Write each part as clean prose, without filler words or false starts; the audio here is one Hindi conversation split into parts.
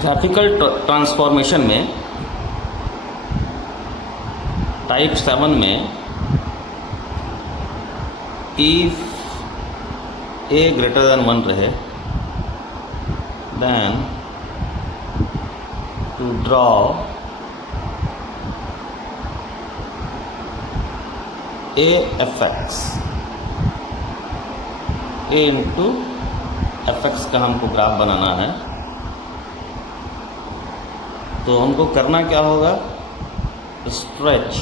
ग्राफिकल ट्रांसफॉर्मेशन में टाइप 7 में इफ a ग्रेटर देन 1 रहे then to draw a fx a into fx का हमको ग्राफ बनाना है। तो हमको करना क्या होगा, stretch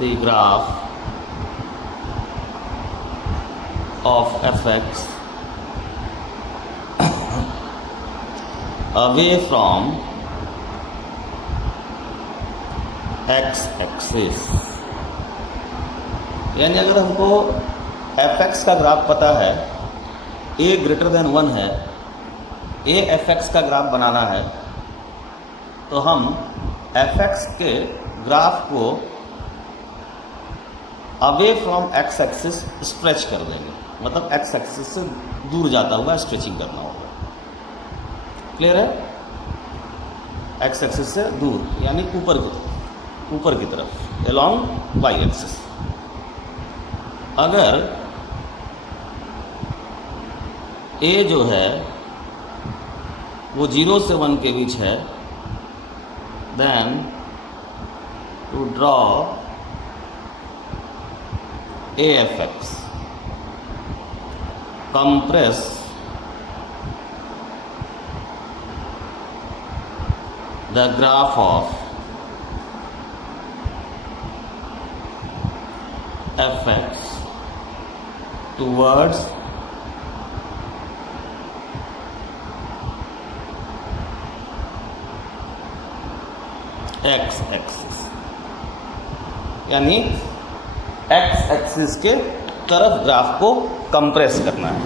the graph of fx away from x axis। यानी अगर हमको fx का ग्राफ पता है, a ग्रेटर देन 1 है, a fx का ग्राफ बनाना है, तो हम fx के ग्राफ को away from x axis stretch कर देंगे, मतलब एक्स एक्सिस से दूर जाता हुआ स्ट्रेचिंग करना होगा। क्लियर है? एक्स एक्सिस से दूर यानी ऊपर की तरफ अलोंग वाई एक्सिस। अगर ए जो है वो 0 से 1 के बीच है, then to draw AFX compress the graph of fx towards x axis, यानी एक्स एक्सिस के तरफ ग्राफ को कंप्रेस करना है।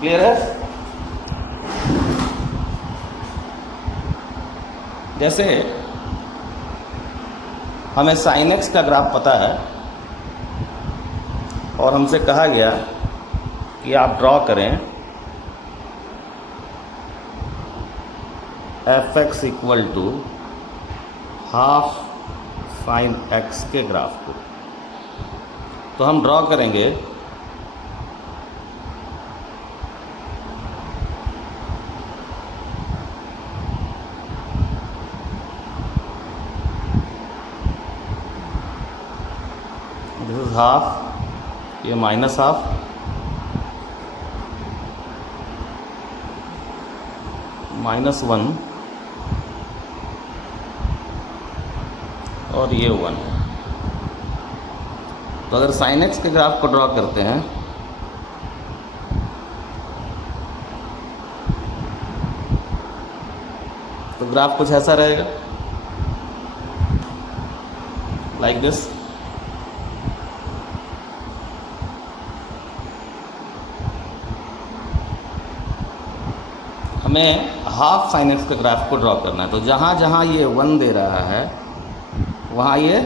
क्लियर है? जैसे हमें साइन एक्स का ग्राफ पता है और हमसे कहा गया कि आप ड्रॉ करें F X equal to half sine X के ग्राफ को। तो हम ड्रॉ करेंगे दिस इज हाफ, ये माइनस हाफ, -1 और ये 1। तो अगर साइन एक्स के ग्राफ को ड्रॉ करते हैं तो ग्राफ कुछ ऐसा रहेगा, लाइक दिस। हमें हाफ साइन एक्स का ग्राफ को ड्रॉ करना है, तो जहाँ जहाँ ये 1 दे रहा है वहाँ ये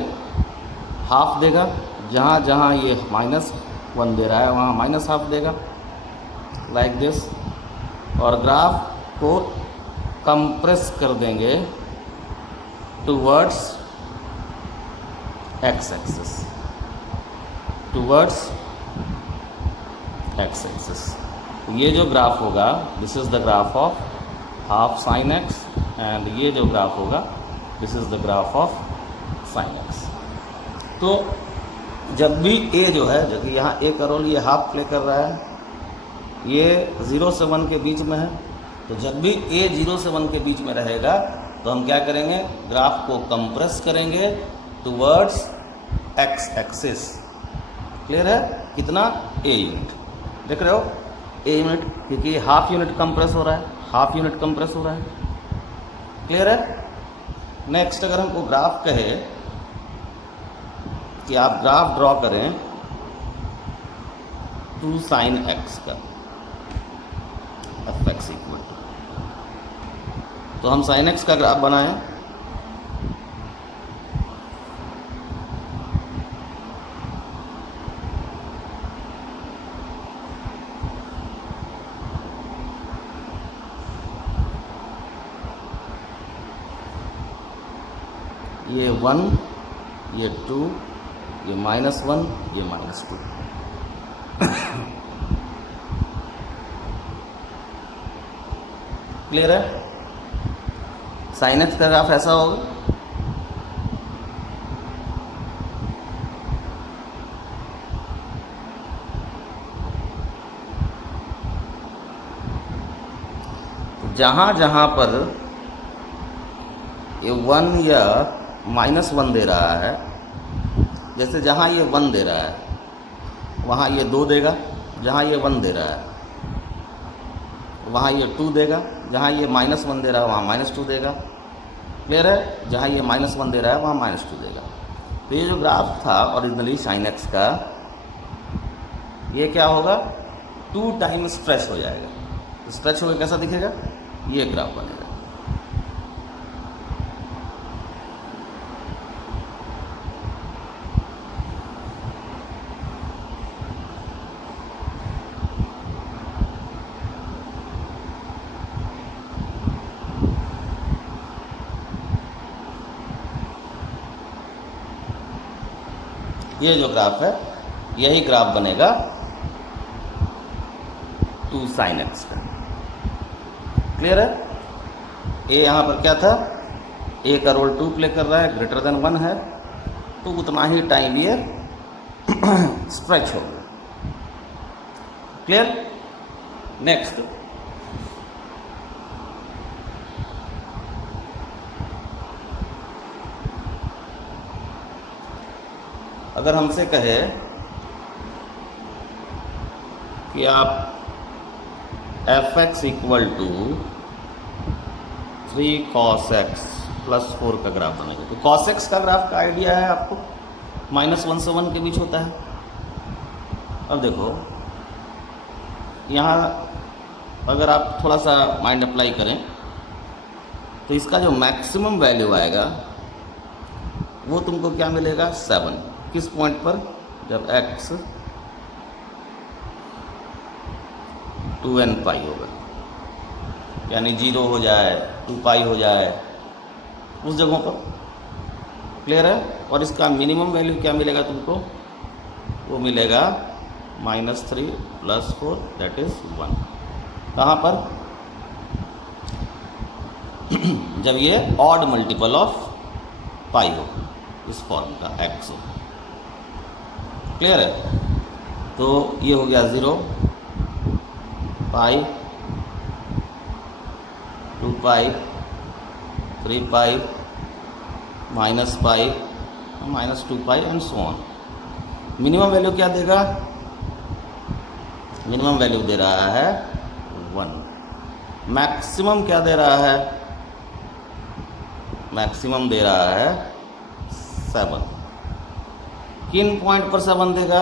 हाफ देगा, जहाँ जहाँ ये -1 दे रहा है वहाँ -हाफ देगा, लाइक दिस। और ग्राफ को कंप्रेस कर देंगे towards x axis, towards x axis. ये जो ग्राफ होगा this is the graph of half sine x, and ये जो ग्राफ होगा this is the graph of sine x. तो जब भी ए जो है, जो कि यहाँ ए का रोल ये हाफ प्ले कर रहा है, ये 0 से 1 के बीच में है, तो जब भी ए 0 से 1 के बीच में रहेगा तो हम क्या करेंगे, ग्राफ को कंप्रेस करेंगे टूवर्ड्स एक्स एक्सिस। क्लियर है? कितना? A unit. देख रहे हो, ए यूनिट, क्योंकि हाफ यूनिट कंप्रेस हो रहा है, हाफ यूनिट कंप्रेस हो रहा है। क्लियर है? नेक्स्ट अगर हमको ग्राफ कहे कि आप ग्राफ ड्रॉ करें 2 sin x का, एफ एक्स इक्वल टू तो हम sin x का ग्राफ बनाएं। ये 1, ये 2, ये -1, ये -2। क्लियर है? sin x का ग्राफ ऐसा होगा। जहाँ जहाँ पर ये 1 या -1 दे रहा है, जैसे जहाँ ये 1 दे रहा है वहाँ ये 2 देगा, जहाँ ये 1 दे रहा है वहाँ ये 2 देगा, जहाँ ये -1 दे रहा है वहाँ -2 देगा। क्लियर है? जहाँ ये -1 दे रहा है वहाँ -2 देगा। तो ये जो ग्राफ था ओरिजिनली sin x का, ये क्या होगा, 2 टाइम स्ट्रेच हो जाएगा। तो स्ट्रेच होकर कैसा दिखेगा, ये ग्राफ बनेगा। ये जो ग्राफ है यही ग्राफ बनेगा 2 sin x का। क्लियर है? ए यहाँ पर क्या था, ए का रोल 2 प्ले कर रहा है, ग्रेटर देन 1 है, तो उतना ही टाइम ये स्ट्रेच होगा। क्लियर? नेक्स्ट, अगर हमसे कहे कि आप fx equal to 3 cos x plus 4 का ग्राफ बनेगा, तो cos x का ग्राफ का आइडिया है आपको, -1 से 1 के बीच होता है। अब देखो यहाँ अगर आप थोड़ा सा माइंड अप्लाई करें तो इसका जो मैक्सिमम वैल्यू आएगा वो तुमको क्या मिलेगा, 7। किस पॉइंट पर, जब x 2n पाई होगा, यानी 0 हो जाए, 2 पाई हो जाए, उस जगहों पर। क्लियर है? और इसका मिनिमम वैल्यू क्या मिलेगा तुमको, वो मिलेगा -3 + 4 दैट इज़ 1। कहाँ पर, जब ये ऑड मल्टीपल ऑफ पाई हो, इस फॉर्म का x हो। क्लियर है? तो ये हो गया 0, pi, 2 pi, 3 pi, -pi, -2 pi and so on. Minimum value क्या देगा, मिनिमम वैल्यू दे रहा है 1। मैक्सिमम क्या दे रहा है, मैक्सिमम दे रहा है 7। किन पॉइंट पर 7 देगा,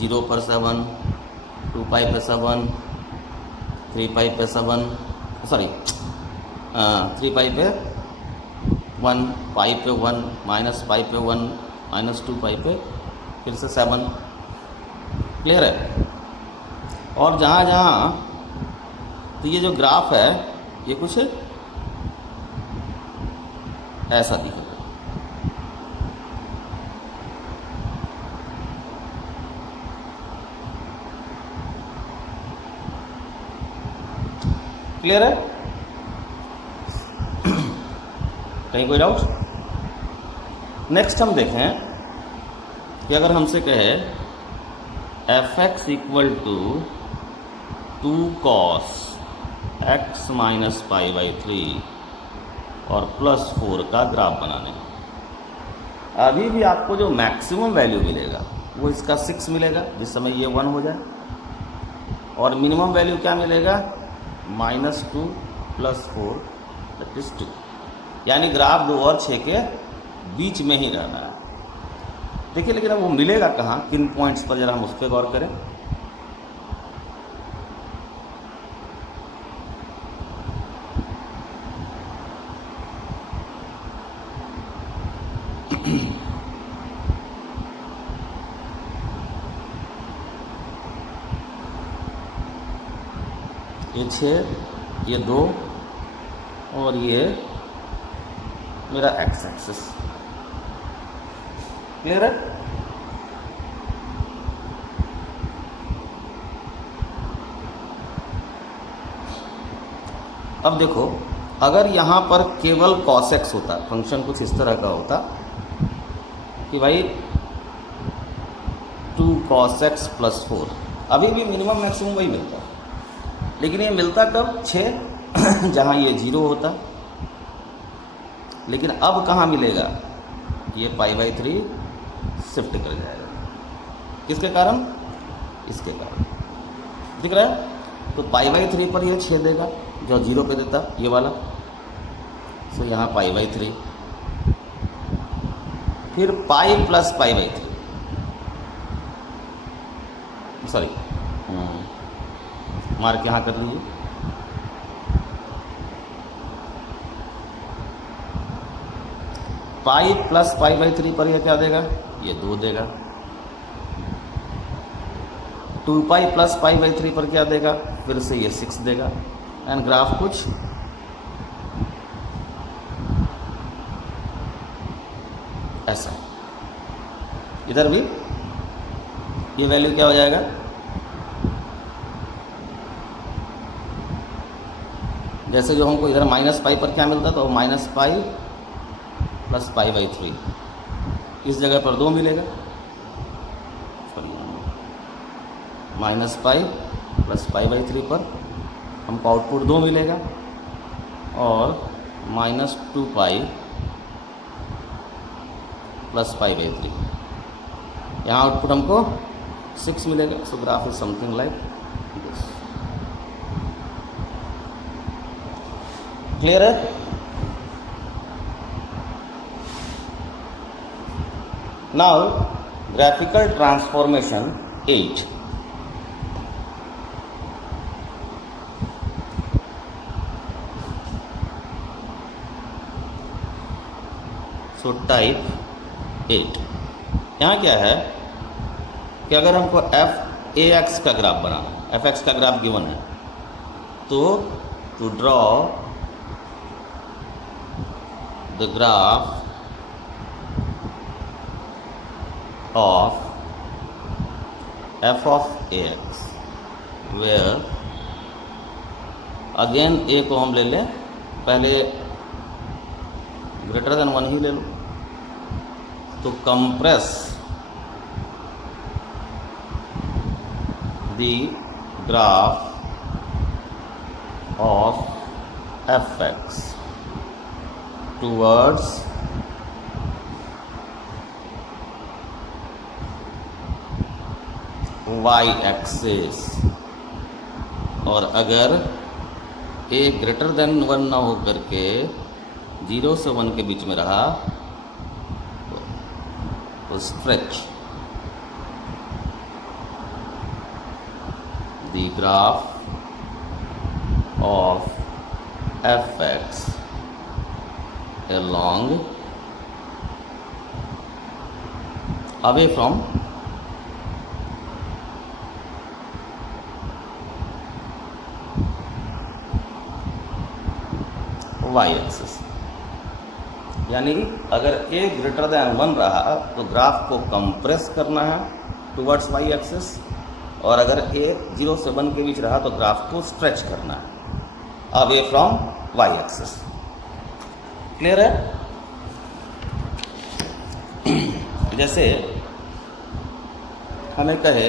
0 पर 7, 2 पाई पे 7, 3 पाई पे 7, सॉरी 3 पाई पे 1, पाई पे 1, -पाई पे 1, -2 पाई पे फिर से 7। क्लियर है? और जहाँ जहाँ, तो ये जो ग्राफ है ये कुछ ऐसा दिखेगा। क्लियर है? कहीं कोई डाउट? नेक्स्ट हम देखें कि अगर हमसे कहे fx equal to 2 cos x - π/3 और +4 का ग्राफ बनाने, अभी भी आपको जो मैक्सिमम वैल्यू मिलेगा वो इसका 6 मिलेगा जिस समय ये 1 हो जाए, और मिनिमम वैल्यू क्या मिलेगा, -2 + 4 दैट इज़ 2। यानी ग्राफ 2 और 6 के बीच में ही रहना है। देखिए, लेकिन अब वो मिलेगा कहाँ, किन पॉइंट्स पर, जरा हम उस पर गौर करें। ये 6, ये 2 और ये मेरा एक्स एक्सिस। क्लियर है? अब देखो, अगर यहाँ पर केवल cos x होता, फंक्शन कुछ इस तरह का होता कि भाई 2 cos x + 4, अभी भी मिनिमम मैक्सिमम वही मिलता, लेकिन ये मिलता कब? 6 जहाँ ये 0 होता। लेकिन अब कहाँ मिलेगा? ये π/3 शिफ्ट कर जाएगा। किसके कारण? इसके कारण। दिख रहा है? तो π/3 पर ये 6 देगा जो 0 पे देता, ये वाला। सो यहाँ π/3, फिर पाई प्लस π/3, सॉरी मार्क यहाँ कर लीजिए। पाई प्लस π/3 पर यह क्या देगा? ये 2 देगा। 2π प्लस π/3 पर क्या देगा? फिर से ये 6 देगा। एंड ग्राफ कुछ ऐसा। इधर भी ये वैल्यू क्या हो जाएगा? जैसे जो हमको इधर -π पर क्या मिलता, तो -π प्लस π/3, इस जगह पर 2 मिलेगा। -π प्लस π/3 पर हमको आउटपुट 2 मिलेगा, और -2π प्लस π/3, यहाँ आउटपुट हमको 6 मिलेगा। So graph is something like this. Clear है? Now graphical transformation 8। So type 8। यहाँ क्या है कि अगर हमको f(ax) का ग्राफ बनाना है, f(x) का ग्राफ गिवन है, तो to draw the graph of f(ax) where, again a को हम ले लें, पहले >1 ही ले लो, तो compress the graph of f(x) towards y axis, और अगर a >1 ना हो करके 0 से 1 के बीच में रहा तो stretch the graph of f(x) along away from y axis. यानी अगर a >1 रहा तो ग्राफ को कंप्रेस करना है टुवर्ड्स y एक्सिस, और अगर a 0 से 1 के बीच रहा तो ग्राफ को स्ट्रेच करना है away from y axis. Clear है? जैसे हमें कहे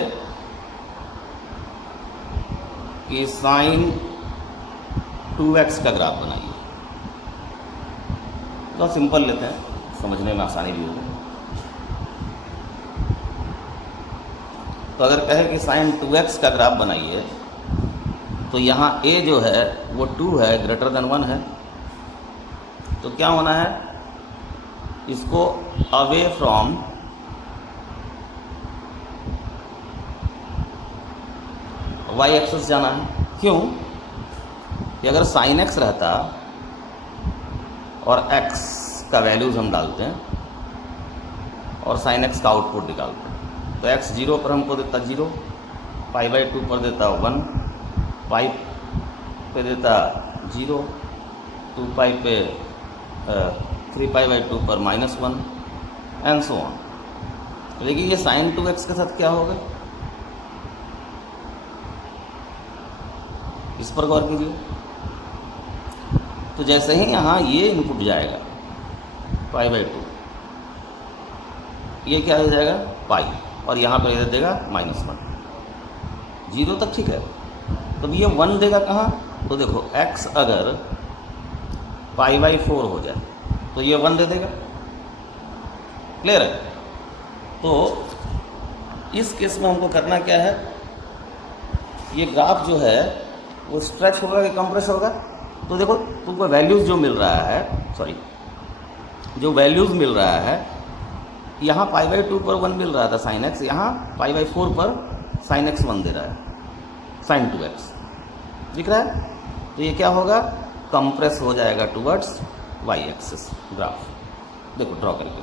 कि sin 2x का ग्राफ बनाइए, तो सिंपल लेते हैं, समझने में आसानी भी होगी। तो अगर कहे कि sin 2x का ग्राफ बनाइए, तो यहाँ a जो है वो 2 है, >1 है, तो क्या होना है? इसको अवे फ्रॉम y एक्सिस जाना है। क्यों? कि अगर sin x रहता और x का वैल्यूज़ हम डालते हैं और sin x का आउटपुट निकालते हैं, तो x 0 पर हमको देता 0, π/2 पर देता 1, पाई पे देता 0, 2 पाई पे 3 पाई बाई 2 पर -1 एंड सो ऑन। लेकिन ये sin 2x के साथ क्या होगा, इस पर गौर कीजिए। तो जैसे ही यहाँ ये इनपुट जाएगा पाई बाई 2, ये क्या हो जाएगा पाई, और यहाँ पर दे देगा -1। 0 तक ठीक है, तब ये 1 देगा कहाँ, तो देखो x अगर पाई बाई 4 हो जाए तो ये 1 दे देगा। क्लियर है? तो इस केस में हमको करना क्या है, ये ग्राफ जो है वो स्ट्रेच होगा कि कंप्रेस होगा। तो देखो तुमको वैल्यूज़ जो मिल रहा है, जो वैल्यूज़ मिल रहा है, यहाँ पाई बाई 2 पर 1 मिल रहा था sin x, यहाँ पाई बाई 4 पर sin x 1 दे रहा है, sin 2x दिख रहा है। तो ये क्या होगा, कंप्रेस हो जाएगा टुवर्ड्स y एक्सिस ग्राफ। देखो ड्रॉ करके,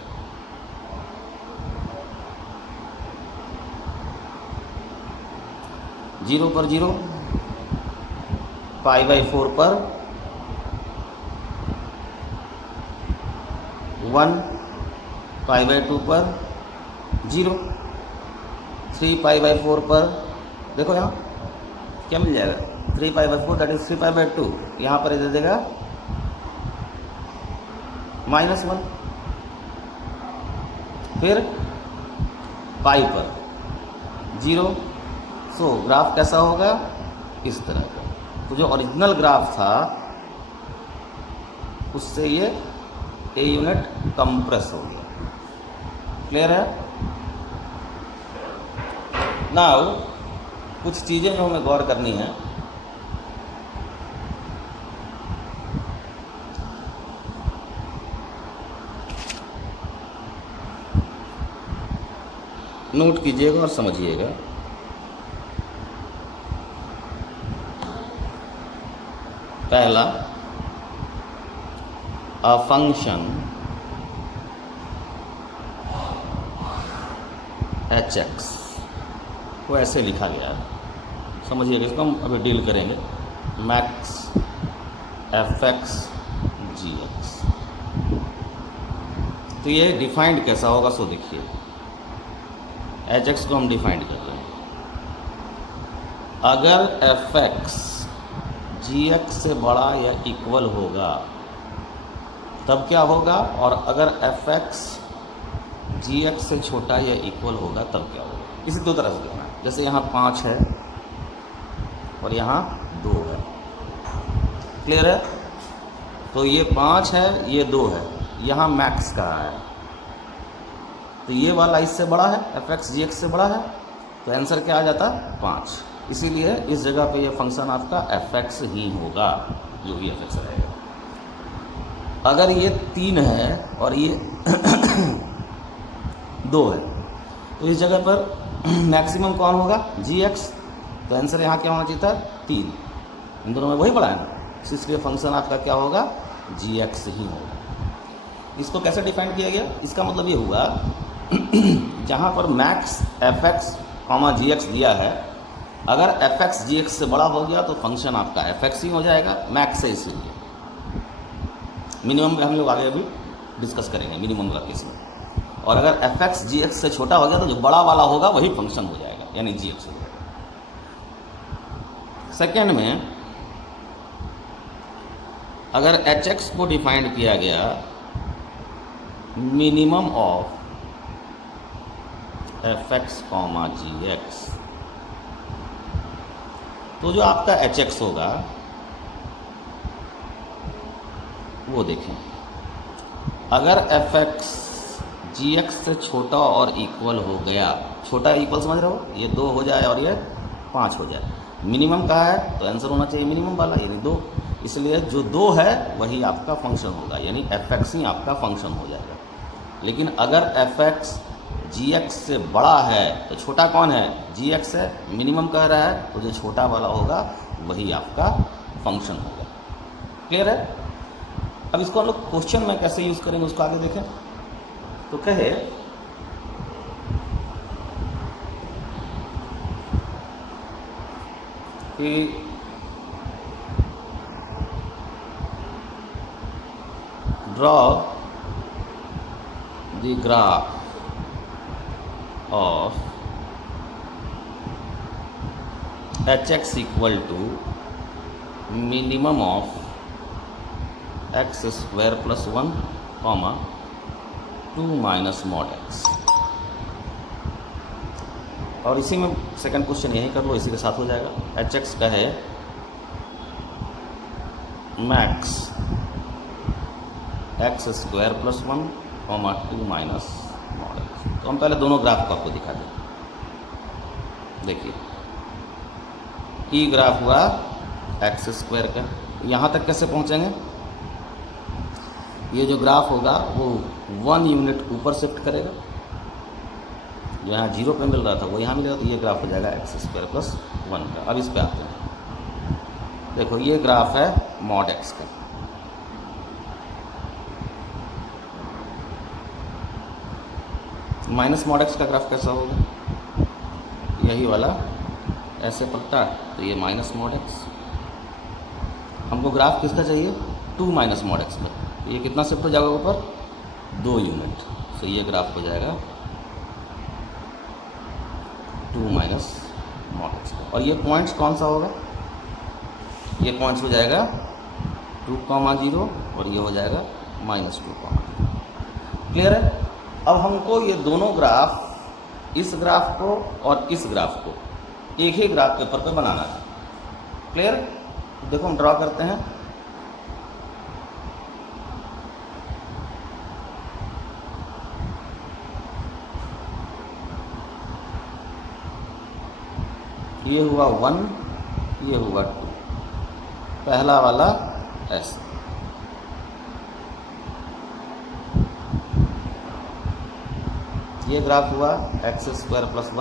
जीरो पर 0, पाई बाई 4 पर 1, पाई बाई 2 पर 0, 3 पाई बाई 4 पर देखो यहाँ क्या मिल जाएगा, 3 pi by 4 that is 3 pi by 2, यहाँ पर दे देगा -1। फिर पाई पर 0। सो ग्राफ कैसा होगा, इस तरह का। तो जो ओरिजिनल ग्राफ था उससे ये ए यूनिट कंप्रेस हो गया। क्लियर है? नाउ कुछ चीज़ें जो हमें गौर करनी है, नोट कीजिएगा और समझिएगा। पहला, अ फंक्शन hx को ऐसे लिखा गया है, समझिएगा, इसको हम अभी डील करेंगे। मैक्स fx gx, तो ये डिफाइंड कैसा होगा, सो देखिए hx को हम डिफाइंड कर रहे हैं। अगर fx gx से बड़ा या इक्वल होगा तब क्या होगा, और अगर fx gx से छोटा या इक्वल होगा तब क्या होगा। इसे दो तरह से देखना है, जैसे यहाँ 5 है और यहाँ 2 है। क्लियर है? तो ये 5 है, ये 2 है, यहाँ मैक्स कहाँ है, तो ये वाला इससे बड़ा है, fx gx से बड़ा है, तो आंसर क्या आ जाता, 5। इसीलिए इस जगह पे ये फंक्शन आपका fx ही होगा, जो भी fx रहेगा। अगर ये 3 है और ये 2 है, तो इस जगह पर मैक्सिमम कौन होगा, gx, तो आंसर यहाँ क्या होना चाहिए था, 3। इन दोनों में वही बड़ा है ना, इसलिए फंक्शन आपका क्या होगा, gx ही होगा। इसको कैसे डिफाइन किया गया, इसका मतलब ये हुआ जहाँ पर मैक्स fx, gx दिया है, अगर fx gx से बड़ा हो गया तो फंक्शन आपका fx ही हो जाएगा, मैक्स से इसीलिए। मिनिमम में हम लोग आगे अभी डिस्कस करेंगे, मिनिमम का केस में। और अगर fx gx से छोटा हो गया तो जो बड़ा वाला होगा वही फंक्शन हो जाएगा, यानी gx हो जाएगा। सेकेंड में अगर hx को डिफाइंड किया गया मिनिमम ऑफ fx, gx, तो जो आपका hx होगा वो देखें। अगर fx gx से छोटा और इक्वल हो गया, छोटा इक्वल समझ रहे हो, ये 2 हो जाए और ये 5 हो जाए, मिनिमम कहाँ है, तो आंसर होना चाहिए मिनिमम वाला, यानी 2। इसलिए जो 2 है वही आपका फंक्शन होगा, यानी fx ही आपका फंक्शन हो जाएगा। लेकिन अगर fx gx से बड़ा है तो छोटा कौन है, gx है, मिनिमम कह रहा है, तो जो छोटा वाला होगा वही आपका फंक्शन होगा। क्लियर है? अब इसको हम लोग क्वेश्चन में कैसे यूज़ करेंगे उसको आगे देखें। तो कहे कि draw the graph of hx equal to minimum of X square plus 1 comma 2 minus mod X. और इसी में सेकंड क्वेश्चन यही कर लो, इसी के साथ हो जाएगा। एच एक्स का है max x square plus 1 comma 2 minus mod x. तो हम पहले दोनों ग्राफ को आपको दिखा दें। देखिए ई ग्राफ हुआ एक्स स्क्वायर का, यहाँ तक कैसे पहुँचेंगे? ये जो ग्राफ होगा वो 1 यूनिट ऊपर शिफ्ट करेगा, जो यहाँ 0 पे मिल रहा था वो यहाँ मिलेगा, तो ये ग्राफ हो जाएगा एक्स स्क्वायर प्लस 1 का। अब इस पे आते हैं, देखो ये ग्राफ है मॉड एक्स का। माइनस मॉड एक्स का ग्राफ कैसा होगा? यही वाला ऐसे पलटा तो ये माइनस मॉड एक्स। हमको ग्राफ किसका चाहिए? 2 माइनस मॉड एक्स का। ये कितना शिफ्ट हो जाएगा ऊपर? 2 यूनिट। तो ये ग्राफ हो जाएगा 2 माइनस मॉड एक्स का। और ये पॉइंट्स कौन सा होगा? ये पॉइंट्स हो जाएगा 2,0 और ये हो जाएगा -2,0। क्लियर है? अब हमको ये दोनों ग्राफ, इस ग्राफ को और इस ग्राफ को एक ही ग्राफ पेपर पे बनाना है। क्लियर? देखो हम ड्रॉ करते हैं। ये हुआ 1, ये हुआ 2, पहला वाला ऐसे। ये ग्राफ हुआ एक्स स्क्वायर प्लस 1